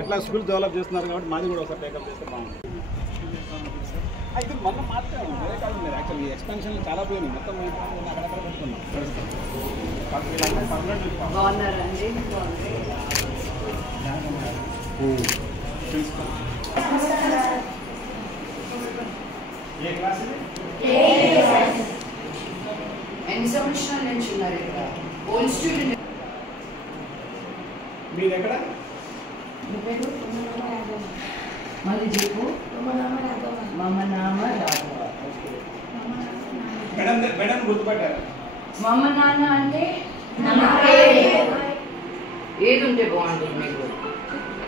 ఎట్లా school develop చేస్తున్నారు కాబట్టి మాది కూడా ఒకసారి టేకప్ చేస్తే బాగుంటుంది. ఇది మొన్న మాత్రమే వేరే కాదు మీరు యాక్చువల్లీ ఎక్స్పెన్షన్ చాలా పోయినాయి మొత్తం అక్కడక్కడ పెట్టుకున్నాం. ఏ క్లాస్ ఎన్ని సంవత్సరాల నుంచి ఉన్నారు ఇక్కడ? Old student. మీరు ఎక్కడ? మళ్ళీ చెప్పు. మమ్మ నాన్న రాఘవ. మేడం గుర్తుపట్టారు. మమ్మ నాన్న అంటే ఏది ఉంటే బాగుంటుంది మీకు?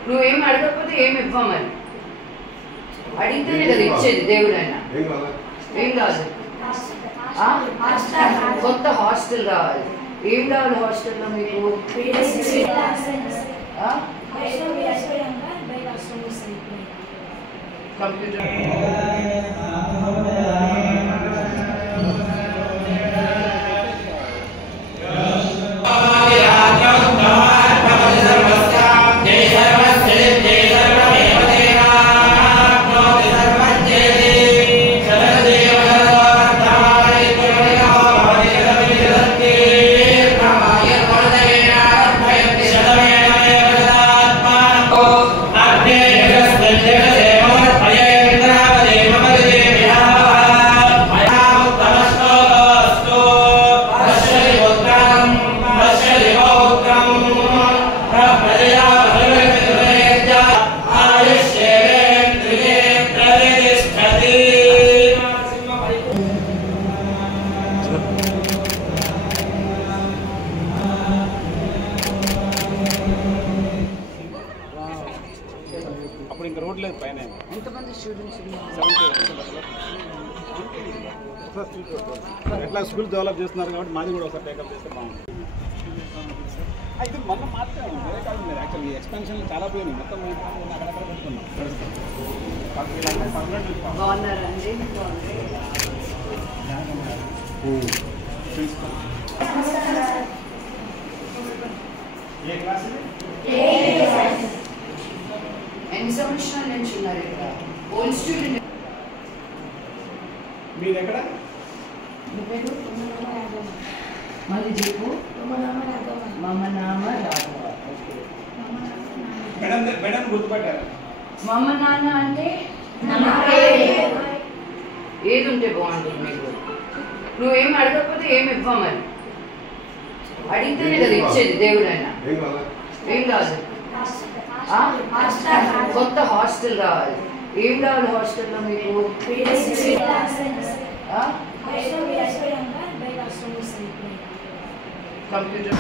నువ్వేం అడగకపోతే ఏమి ఇవ్వమని అడిగితేనే కదా ఇచ్చేది దేవుడైనా. ఏం కాదు, కొత్త హాస్టల్ కావాలి. ఏం కావాలి హాస్టల్లో మీకు? కంప్యూటర్. అప్పుడు ఇంకా రోడ్ లేదు పైన. ఎంతమంది స్టూడెంట్స్ ఉన్నారు? ఎట్లా స్కూల్ డెవలప్ చేస్తున్నారు కాబట్టి మాది కూడా ఒకసారి టేకప్ చేస్తే బాగుంటుంది. ఇది మొన్న మాత్రమే వేరే కాదు మీరు యాక్చువల్లీ ఎక్స్పెన్షన్ చాలా పోయినాయి మొత్తం అక్కడక్కడ పెట్టుకున్నాం. బాగున్నారండి? ఏ క్లాస్? ఎన్ని సంవత్సరాల నుంచి ఉన్నారు ఇక్కడ? Old student. మీరు ఎక్కడ? మళ్ళీ చెప్పు. మమ్మ నాన్న రాఘవ. మేడం గుర్తుపట్టారు. మమ్మ నాన్న అంటే ఏది ఉంటే బాగుంటుంది మీకు? నువ్వేం అడగకపోతే ఏమి ఇవ్వమని అడిగితేనే కదా ఇచ్చేది దేవుడైనా. ఏం కాదు, కొత్త హాస్టల్ కావాలి. ఏం కావాలి హాస్టల్లో మీకు? కంప్యూటర్.